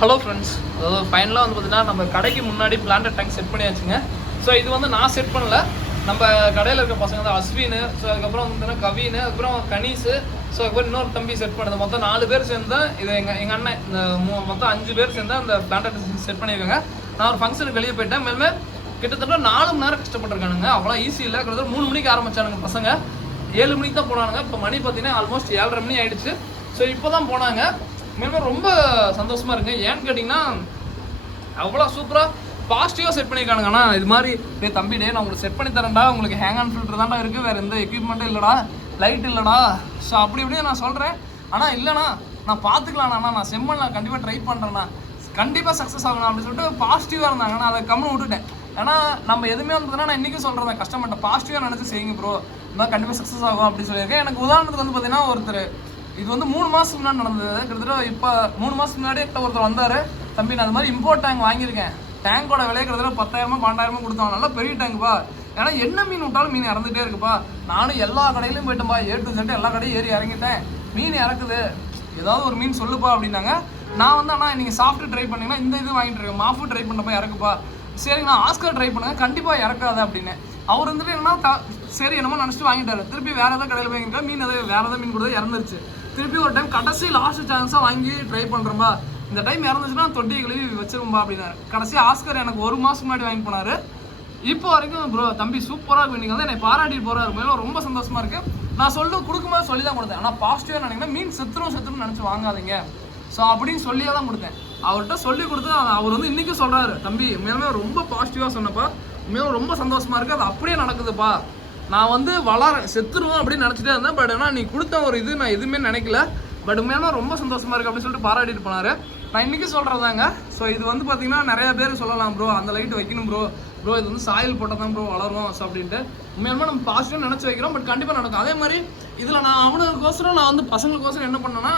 Hello friends, அதாவது ஃபைனலாக வந்து பார்த்தீங்கன்னா நம்ம கடைக்கு முன்னாடி பிளான்ட் டேங்க் செட் பண்ணியாச்சுங்க. ஸோ இது வந்து நான் செட் பண்ணல, நம்ம கடையில் இருக்க பசங்க தான் அஸ்வின், ஸோ அதுக்கப்புறம் வந்து பார்த்தீங்கன்னா கவின், அதுக்கப்புறம் கணீஸு, ஸோ அதுக்கப்புறம் இன்னொரு தம்பி செட் பண்ணது. மொத்தம் 4 பேர் சேர்ந்து தான் இது எங்கள் அண்ணன் இந்த மொத்தம் 5 பேர் சேர்ந்து தான் அந்த பிளான்ட் செட் பண்ணியிருக்காங்க. நான் ஒரு ஃபங்க்ஷனுக்கு வெளியே போயிட்டேன். மேலுமே கிட்டத்தட்ட 4 மணி நேரம் கஷ்டப்பட்டுருக்கானுங்க. அவ்வளோ ஈஸி இல்லை. கிட்டத்தட்ட 3 மணிக்கு ஆரம்பிச்சானுங்க பசங்க, 7 மணிக்கு தான் போனானுங்க. இப்போ மணி பார்த்தீங்கன்னா ஆல்மோஸ்ட் 7:30 மணி ஆகிடுச்சு. ஸோ இப்போ தான் போனாங்க. மேலும் ரொம்ப சந்தோஷமாக இருக்குங்க. ஏன்னு கேட்டிங்கன்னா அவ்வளோ சூப்பராக பாசிட்டிவாக செட் பண்ணியிருக்கானுங்கண்ணா. இது மாதிரி தம்பி நான் உங்களுக்கு செட் பண்ணி தரேன்டா, உங்களுக்கு ஹேங் ஆன் ஃபில்டர் தான்டா இருக்குது, வேறு எந்த எக்யூப்மெண்ட்டும் இல்லைடா, லைட் இல்லைடா. ஸோ அப்படி இப்படியே நான் சொல்கிறேன். ஆனால் இல்லைண்ணா நான் பார்த்துக்கலாண்ணா, நான் செம்மன் நான் கண்டிப்பாக ட்ரை பண்ணுறேண்ணா, கண்டிப்பாக சக்ஸஸ் ஆகணும் அப்படின்னு சொல்லிட்டு பாசிட்டிவாக இருந்தாங்க. நான் அதை கம்முன்னு விட்டுட்டேன். ஏன்னா நம்ம எதுவுமே வந்து நான் இன்றைக்கும் சொல்கிறேன், கஷ்டப்பட்ட பாசிட்டிவாக நினச்சி செய்யுங்க ப்ரோ, இருந்தால் கண்டிப்பாக சக்ஸஸ் ஆகும் அப்படின்னு சொல்லியிருக்கேன். எனக்கு உதாரணத்துக்கு வந்து பார்த்தீங்கன்னா ஒருத்தர், இது வந்து 3 மாதத்துக்கு முன்னாடி நடந்தது. கிட்டத்தட்ட இப்போ 3 மாதத்துக்கு முன்னாடி ஒருத்தர் வந்தார், தம்பி நான் அது மாதிரி இம்போர்ட் டேங்க் வாங்கியிருக்கேன், டேங்கோட விலை கிட்டத்தட்ட 10,000 12,000 கொடுத்தோம், நல்லா பெரிய டேங்குப்பா, ஏன்னா என்ன மீன் விட்டாலும் மீன் இறந்துகிட்டே இருக்குப்பா, நானும் எல்லா கடையிலையும் போயிட்டேன்ப்பா, A to Z எல்லா கடையும் ஏறி இறங்கிட்டேன், மீன் இறக்குது, ஏதாவது ஒரு மீன் சொல்லுப்பா அப்படின்னாங்க. நான் வந்து ஆனால் நீங்கள் சாஃப்ட்டு ட்ரை பண்ணிங்கன்னா இந்த இது வாங்கிட்டு இருக்கேன், மாஃபு ட்ரை பண்ணப்போ இறக்குப்பா, சரிங்க நான் ஆஸ்கர் ட்ரை பண்ணுங்க கண்டிப்பாக இறக்காது அப்படின்னு. அவர் வந்துட்டு என்னன்னா சரி என்னமோ நினச்சிட்டு வாங்கிட்டாரு. திருப்பி வேறு ஏதாவது கடையில் போயிருக்கா, மீன் எதாவது வேறு ஏதாவது மீன் கொடுத்தா இறந்துருச்சு. திருப்பி ஒரு டைம் கடைசி லாஸ்ட் சான்ஸாக வாங்கி ட்ரை பண்ணுறோம்பா, இந்த டைம் இறந்துச்சுன்னா தொட்டியை கழுவி வச்சிரும்பா அப்படின்னாரு. கடைசி ஆஸ்கர் எனக்கு 1 மாதம் முன்னாடி வாங்கி போனார். இப்போ வரைக்கும் ப்ரோ தம்பி சூப்பராக இருக்கும், நீங்கள் வந்து என்னை பாராட்டிட்டு போகிறாரு, மேலும் ரொம்ப சந்தோஷமாக இருக்குது. நான் சொல்லிட்டு கொடுக்கும்போது சொல்லி தான் கொடுத்தேன், ஆனால் பாசிட்டிவாக நினைக்கிறேன், மீன் செத்துரும் நினச்சி வாங்காதீங்க ஸோ அப்படின்னு சொல்லியே தான் கொடுத்தேன். அவர்கிட்ட சொல்லி கொடுத்து அவர் வந்து இன்றைக்கும் சொல்கிறாரு, தம்பி மேலுமே ரொம்ப பாசிட்டிவாக சொன்னப்பா, மேலும் ரொம்ப சந்தோஷமாக இருக்குது, அது அப்படியே நடக்குதுப்பா, நான் வந்து செத்துருவோம் அப்படின்னு நினச்சிட்டே இருந்தேன், பட் ஆனால் நீ கொடுத்த ஒரு இது நான் எதுவுமே நினைக்கல, பட் மேலும் ரொம்ப சந்தோஷமாக இருக்குது அப்படின்னு சொல்லிட்டு பாராட்டிட்டு போனார். நான் இன்றைக்கி சொல்கிறதாங்க. ஸோ இது வந்து பார்த்திங்கன்னா நிறையா பேர் சொல்லலாம், ப்ரோ அந்த லைட் வைக்கணும் ப்ரோ இது வந்து சாயில் போட்டால் தான் ப்ரோ வளரும் ஸோ அப்படின்ட்டு. உண்மையாலுமே நம்ம பாசிட்டிவாக நினச்சி வைக்கிறோம், பட் கண்டிப்பாக நடக்கும். அதே மாதிரி இதில் நான் அவனுக்கோசரம் நான் வந்து பசங்களுக்கோசரம் என்ன பண்ணேன்னா,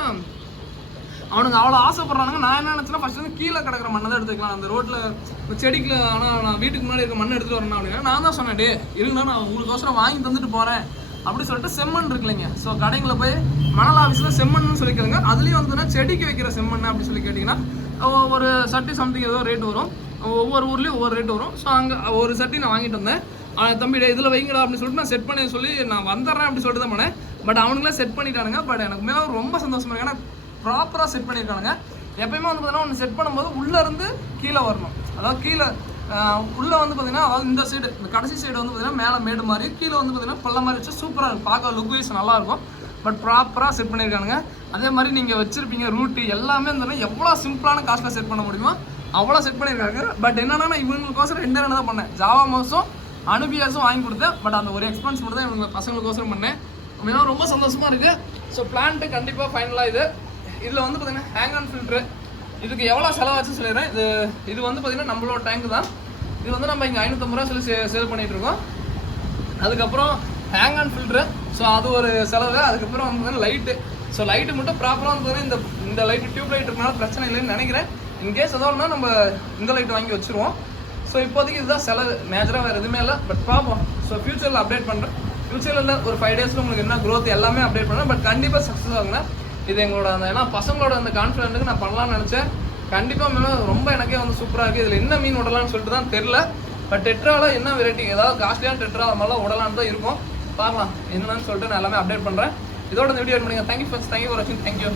அவனுங்க அவ்வளோ ஆசைப்படுறானுங்க. நான் என்ன நினச்சேன்னா ஃபஸ்ட்டு வந்து கீழே கிடக்கிற மண்ணை தான் எடுத்துக்கலாம், அந்த ரோட்டில் செடிக்கு, ஆனால் நான் வீட்டுக்கு முன்னாடி இருக்க மண்ணை எடுத்துகிட்டு வரணும் அப்படின்னா நான் தான் சொன்னேன், இருங்கண்ணா நான் உங்களுக்கோசரம் வாங்கி தந்துட்டு போகிறேன் அப்படி சொல்லிட்டு. செம்மண் இருக்குல்லைங்க, ஸோ கடைங்களை போய் மணல் ஆஃபீஸில் செம்மண்னு சொல்லிக்கிறதுங்க, அதுலேயும் வந்துன்னா செடிக்கு வைக்கிற செம்மண் அப்படின்னு சொல்லி கேட்டிங்கன்னா ஒரு சட்டி சம்திங் ஏதோ ரேட் வரும், ஒவ்வொரு ஊர்லேயும் ஒவ்வொரு ரேட் வரும். ஸோ அங்கே ஒரு சட்டி நான் வாங்கிட்டு வந்தேன். தம்பி இதில் வைங்கடா அப்படின்னு சொல்லிட்டு நான் செட் பண்ணி சொல்லி நான் வந்துடுறேன் அப்படின்னு சொல்லிட்டு தான் போனேன். பட் அவனுங்களே செட் பண்ணிட்டானுங்க. பட் எனக்கு மேலே ரொம்ப சந்தோஷமாக இருக்கு, ஏன்னா ப்ராப்பராக செட் பண்ணியிருக்கானுங்க. எப்பயுமே வந்து பார்த்தீங்கன்னா ஒன்று செட் பண்ணும்போது உள்ளேருந்து கீழே வரணும், அதாவது கீழே உள்ளே வந்து பார்த்தீங்கன்னா, அதாவது இந்த சைடு இந்த கடைசி சைடு வந்து பார்த்தீங்கன்னா மேலே மேடு மாதிரி, கீழே வந்து பார்த்தீங்கன்னா பள்ள மாதிரி வச்சு சூப்பராக இருக்கும், பார்க்க லுக் வைஸ் நல்லாயிருக்கும். பட் ப்ராப்பராக செட் பண்ணியிருக்கானுங்க. அதே மாதிரி நீங்கள் வச்சுருப்பீங்க ரூட்டு எல்லாமே இருந்தாலும் எவ்வளோ சிம்பிளான காஸ்ட்டில் செட் பண்ண முடியுமோ அவ்வளோ செட் பண்ணியிருக்காங்க. பட் என்னன்னா நான் இவங்களுக்கோசரம் 2 தான் பண்ணேன், ஜாவா மவுஸும் அனுபியாஸும் வாங்கி கொடுத்தேன். பட் அந்த ஒரு எக்ஸ்பென்ஸ் மட்டும் தான் இவங்க பசங்களுக்கோசரம் பண்ணேன். அப்படின்னா ரொம்ப சந்தோஷமாக இருக்குது. ஸோ பிளான்ட்டு கண்டிப்பாக ஃபைனலாக இதில் வந்து பார்த்தீங்கன்னா ஹேங் ஆன் ஃபில்ட்ரு, இதுக்கு எவ்வளோ செலவாச்சுன்னு சொல்லிடுறேன். இது வந்து பார்த்தீங்கன்னா நம்மளோட டேங்க் தான். இது வந்து நம்ம இங்கே 550 ரூபா சொல்லி சேல் பண்ணிகிட்ருக்கோம். அதுக்கப்புறம் ஹேங் ஆன் ஃபில்ட்ரு, ஸோ அது ஒரு செலவு. அதுக்கப்புறம் வந்து பார்த்தீங்கன்னா லைட்டு, ஸோ லைட்டு மட்டும் ப்ராப்பராக வந்து பார்த்தீங்கன்னா இந்த லைட்டு டியூப் லைட் இருக்கனால பிரச்சனை இல்லைன்னு நினைக்கிறேன். இன்கேஸ் எதோன்னா நம்ம இந்த லைட் வாங்கி வச்சுருவோம். ஸோ இப்போதைக்கு இதுதான் செலவு, மேஜராக வேறு எதுவுமே இல்லை. பட் பார்ப்போம், ஸோ ஃபியூச்சரில் அப்டேட் பண்ணுறேன். ஃபியூச்சரில் ஒரு 5 டேஸில் உங்களுக்கு என்ன க்ரோத் எல்லாமே அப்டேட் பண்ணுறேன். பட் கண்டிப்பாக சக்ஸஸ் ஆகுங்க. இது எங்களோட அந்த ஏன்னா பசங்களோட அந்த கான்ஃபிடென்ட்டுக்கு நான் பண்ணலாம்னு நினச்சேன். கண்டிப்பாக மேலும் ரொம்ப எனக்கே வந்து சூப்பராக இருக்குது. இதில் என்ன மீன் விடலான்னு சொல்லிட்டு தான் தெரில. பட் டெட்ராவில் என்ன வெரைட்டி, ஏதாவது காஸ்ட்லியான டெட்ரா அது மாதிரிலாம் விடலான்னு தான் இருக்கும். பார்க்கலாம் என்னன்னு சொல்லிட்டு நான் எல்லாமே அப்டேட் பண்ணுறேன். இதோட இந்த வீடியோ பண்ணுங்கள். தேங்க்யூ ஃபார் வாட்சிங். தேங்க்யூ.